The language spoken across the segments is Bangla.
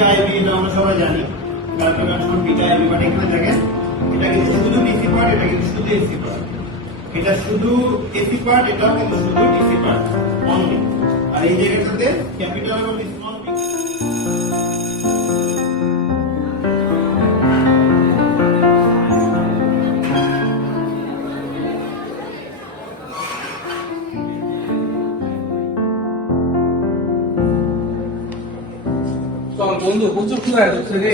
বিটা আইবি এটা আমরা সবাই জানি। গাল্পে ট্রান্সপোর্ট বিটা আইবি, বাট এখানে দেখেন এটা কিন্তু শুধু ডিসি পার্ট, এটা কিন্তু শুধু এসি পার্ট। এটা শুধু এসি পার্ট, এটাও কিন্তু শুধু ডিসি পার্ট অনলি। আর এই জায়গাটাতে ক্যাপিটাল এবং স্মল বন্ধু প্রচুর খোলা যাচ্ছে রে।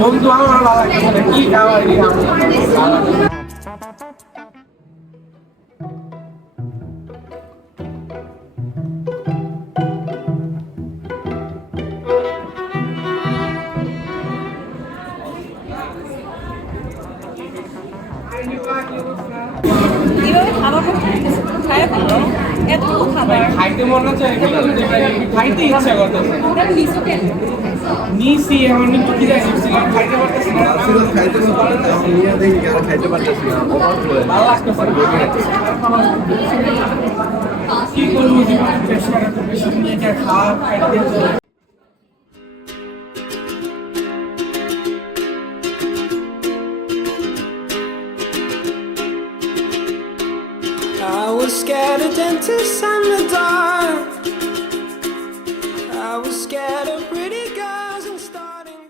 বন্ধু আমার ভালো লাগে কি খাওয়াই খাইতে মনে চাই খাইতে ইচ্ছা করতেছে নিছি এমন একটু কি যাই খাইতে পারতেছি না খাইতে পারতেছি না ভালো লাগতেছে কি করবো জীবনে বেশি নিয়ে খাওয়া খাইতে I was scared of dentists and the dark. I was scared of pretty girls and starting.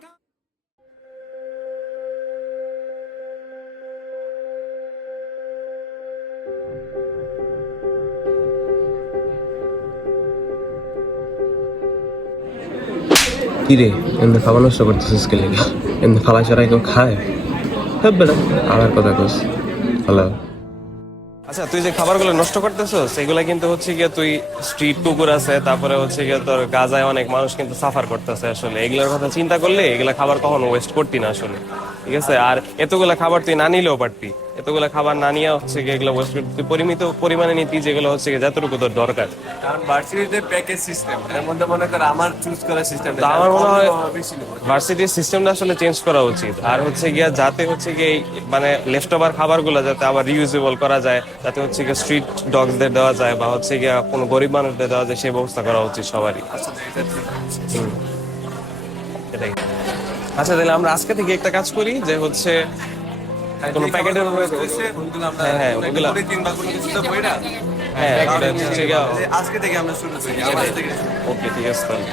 কিরে এমনি খাবার নষ্ট করতেছিস কে লেগে? এমনি ফালাই চড়াই কেউ খায়? হ্যাঁ বেটা আবার কথা কস। হ্যালো, আচ্ছা তুই যে খাবারগুলো নষ্ট করতেছস সেগুলা কিন্তু হচ্ছে গিয়ে তুই স্ট্রিট কুকুর আছে, তারপরে হচ্ছে গিয়ে তোর গাজায় অনেক মানুষ কিন্তু সাফার করতেছে। আসলে এগুলোর কথা চিন্তা করলে এগুলা খাবার কখনো ওয়েস্ট করতি না আসলে, ঠিক আছে? আর এতগুলা খাবার তুই না নিলেও পারতি, এতগুলা খাবার না নিয়ে হচ্ছে গিয়ে এগুলো ওয়েস্ট করতি, তুই পরিমিত পরিমাণে নিতি যেগুলো হচ্ছে গিয়ে যতটুকু তোর দরকার। কারণ ভার্সিটিতে প্যাকেজ সিস্টেম, এর মধ্যে মনে কর আমার চুজ করা সিস্টেম, আমার মনে হয় ভার্সিটির সিস্টেমটা আসলে চেঞ্জ করা উচিত। আর হচ্ছে গিয়া যাতে হচ্ছে গিয়ে মানে লেফট ওভার খাবারগুলো যাতে আবার রিউজেবল করা যায়, যাতে হচ্ছে গিয়ে স্ট্রিট ডগসদের দেওয়া যায় বা হচ্ছে গিয়া কোনো গরিব মানুষদের দেওয়া যায়, সেই ব্যবস্থা করা উচিত সবারই। এটাই। আচ্ছা তাহলে আমরা আজকে থেকে একটা কাজ করি যে হচ্ছে কোনো প্যাকেটের হ্যাঁ ওগুলা হ্যাঁ আজকে থেকে আমরা শুরু করি। ওকে ঠিক আছে তাহলে।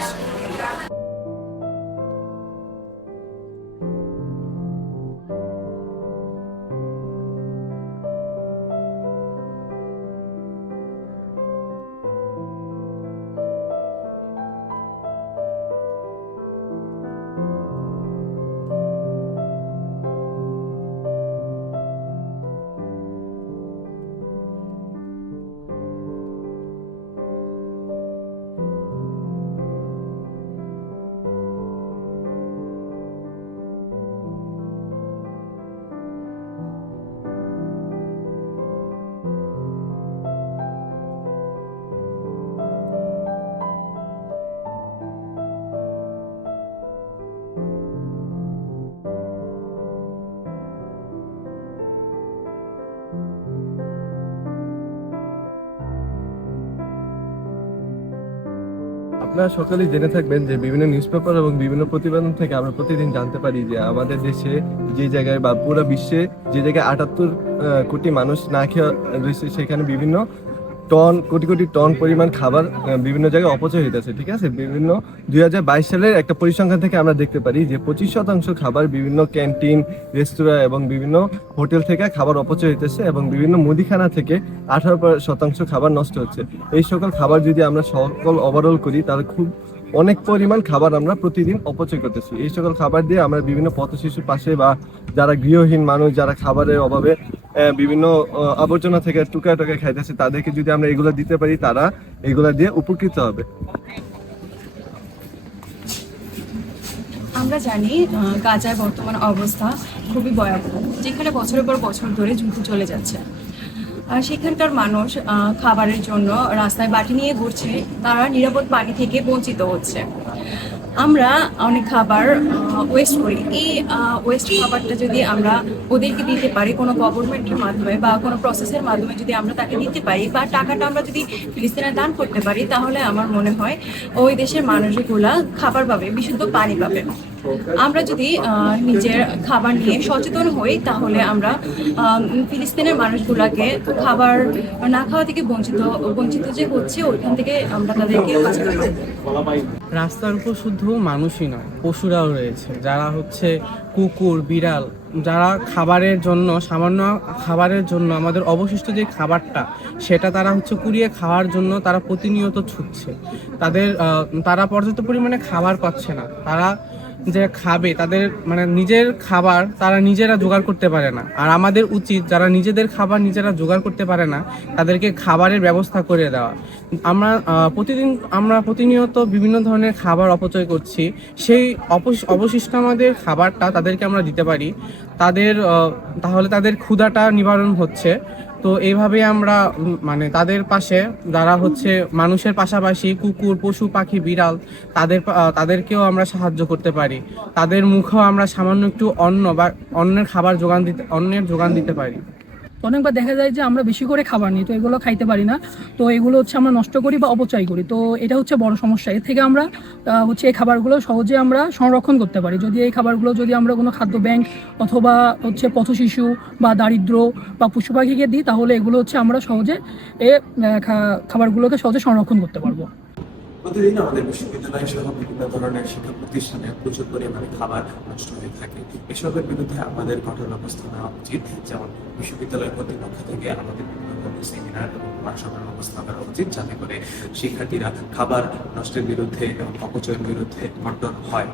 আপনারা সকলেই জেনে থাকবেন যে বিভিন্ন নিউজ পেপার এবং বিভিন্ন প্রতিবেদন থেকে আমরা প্রতিদিন জানতে পারি যে আমাদের দেশে যে জায়গায় বা পুরো বিশ্বে যে জায়গায় 78 কোটি মানুষ না খেয়ে রয়েছে, সেখানে বিভিন্ন কোটি কোটি টন পরিমাণ খাবার বিভিন্ন জায়গায় অপচয় হইতেছে। ঠিক আছে, বিভিন্ন 2022 সালের একটা পরিসংখ্যান থেকে আমরা দেখতে পারি যে 25% খাবার বিভিন্ন ক্যান্টিন, রেস্তোরাঁ এবং বিভিন্ন হোটেল থেকে খাবার অপচয় হইতেছে এবং বিভিন্ন মুদিখানা থেকে 18% খাবার নষ্ট হচ্ছে। এই সকল খাবার যদি আমরা সকল ওভারঅল করি তাহলে খুব অনেক পরিমাণ খাবার আমরা প্রতিদিন অপচয় করতেছি। এই সকল খাবার দিয়ে আমরা বিভিন্ন পথ শিশুর পাশে বা যারা গৃহহীন মানুষ, যারা খাবারের অভাবে বিভিন্ন আবর্জনা থেকে টুকা খাইতেছে, তাদেরকে যদি আমরা এগুলো দিতে পারি, তারা এগুলা দিয়ে উপকৃত হবে। আমরা জানি গাজার বর্তমান অবস্থা খুবই ভয়াবহ, যেখানে বছরের পর বছর ধরে যুদ্ধ চলে যাচ্ছে। আর সেখানকার মানুষ খাবারের জন্য রাস্তায় বাটি নিয়ে ঘুরছে, তারা নিরাপদ পানি থেকে বঞ্চিত হচ্ছে। আমরা অনেক খাবার ওয়েস্ট করি। এই ওয়েস্ট খাবারটা যদি আমরা ওদেরকে দিতে পারি কোনো গভর্নমেন্টের মাধ্যমে বা কোনো প্রসেসের মাধ্যমে, যদি আমরা তাকে দিতে পারি বা টাকাটা আমরা যদি ফিলিস্তিনে দান করতে পারি, তাহলে আমার মনে হয় ওই দেশের মানুষগুলা খাবার পাবে, বিশুদ্ধ পানি পাবে। আমরা যদি নিজের খাবার নিয়ে সচেতন হই, তাহলে আমরা ফিলিস্তিনের মানুষগুলাকে খাবার না খাওয়া থেকে বঞ্চিত যে হচ্ছে, ওইখান থেকে আমরা তাদেরকে বাঁচাতে পারবো। রাস্তার উপর শুধু মানুষই নয়, পশুরাও রয়েছে, যারা হচ্ছে কুকুর, বিড়াল, যারা খাবারের জন্য, সামান্য খাবারের জন্য আমাদের অবশিষ্ট যে খাবারটা সেটা তারা হচ্ছে কুড়িয়ে খাওয়ার জন্য তারা প্রতিনিয়ত ছুটছে। তারা পর্যাপ্ত পরিমাণে খাবার পাচ্ছে না। তারা যে খাবে, তাদের মানে নিজের খাবার তারা নিজেরা জোগাড় করতে পারে না। আর আমাদের উচিত যারা নিজেদের খাবার নিজেরা জোগাড় করতে পারে না, তাদেরকে খাবারের ব্যবস্থা করে দেওয়া। আমরা প্রতিনিয়ত বিভিন্ন ধরনের খাবার অপচয় করছি। সেই অবশিষ্ট আমাদের খাবারটা তাদেরকে আমরা দিতে পারি, তাহলে তাদের ক্ষুধাটা নিবারণ হচ্ছে। তো এইভাবে আমরা মানে তাদের পাশে যারা হচ্ছে মানুষের পাশাপাশি কুকুর, পশু পাখি, বিড়াল, তাদেরকেও আমরা সাহায্য করতে পারি। তাদের মুখেও আমরা সামান্য একটু অন্ন বা অন্যের যোগান দিতে পারি। অনেকবার দেখা যায় যে আমরা বেশি করে খাবার নিই, তো এগুলো খাইতে পারি না, তো এগুলো হচ্ছে আমরা নষ্ট করি বা অপচয় করি। তো এটা হচ্ছে বড় সমস্যা। এর থেকে আমরা হচ্ছে এই খাবারগুলো সহজে আমরা সংরক্ষণ করতে পারি। যদি এই খাবারগুলো যদি আমরা কোনো খাদ্য ব্যাংক অথবা হচ্ছে পথ শিশু বা দারিদ্র বা পশু পাখিকে দিই, তাহলে এগুলো হচ্ছে আমরা সহজে খাবারগুলোকে সহজে সংরক্ষণ করতে পারবো। প্রতিদিন আমাদের বিশ্ববিদ্যালয় সহ বিভিন্ন ধরনের শিক্ষা প্রতিষ্ঠানে প্রচুর পরিমাণে খাবার নষ্ট হয়ে থাকে। এসবের বিরুদ্ধে আমাদের কঠোর ব্যবস্থা নেওয়া উচিত। যেমন বিশ্ববিদ্যালয় কর্তৃপক্ষ থেকে আমাদের বিভিন্ন ধরনের সেমিনার এবং ওয়ার্কশপের ব্যবস্থা করা উচিত, যাতে করে শিক্ষার্থীরা খাবার নষ্টের বিরুদ্ধে এবং অপচয়ের বিরুদ্ধে কঠোর হয়।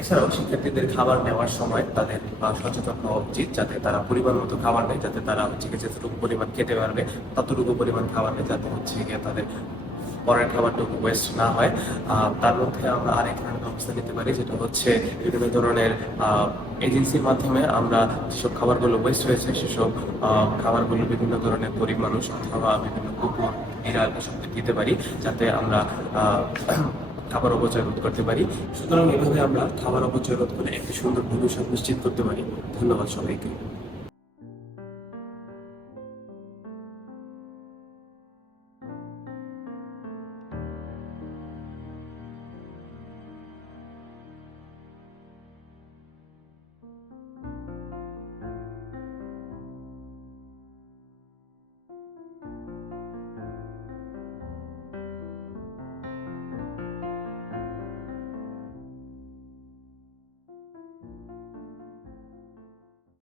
এছাড়াও শিক্ষার্থীদের খাবার নেওয়ার সময় তাদের সচেতন হওয়া উচিত, যাতে তারা পরিমাণ মতো খাবার নেয়, যাতে তারা যতটুকু পরিমাণ খেতে পারবে ততটুকু পরিমাণ খাবার নেয়, যাতে তাদের পরের খাবারটুকু ওয়েস্ট না হয়। তার মধ্যে আমরা আরেক ধরনের ব্যবস্থা নিতে পারি, যেটা হচ্ছে বিভিন্ন ধরনের এজেন্সির মাধ্যমে আমরা যেসব খাবারগুলো ওয়েস্ট হয়েছে সেসব খাবারগুলো বিভিন্ন ধরনের গরিব মানুষ অথবা বিভিন্ন কুকুর, বিড়াল এসবকে দিতে পারি, যাতে আমরা খাবার অপচয় রোধ করতে পারি। সুতরাং এভাবে আমরা খাবার অপচয় রোধ করে একটি সুন্দর ভবিষ্যৎ নিশ্চিত করতে পারি। ধন্যবাদ সবাইকে।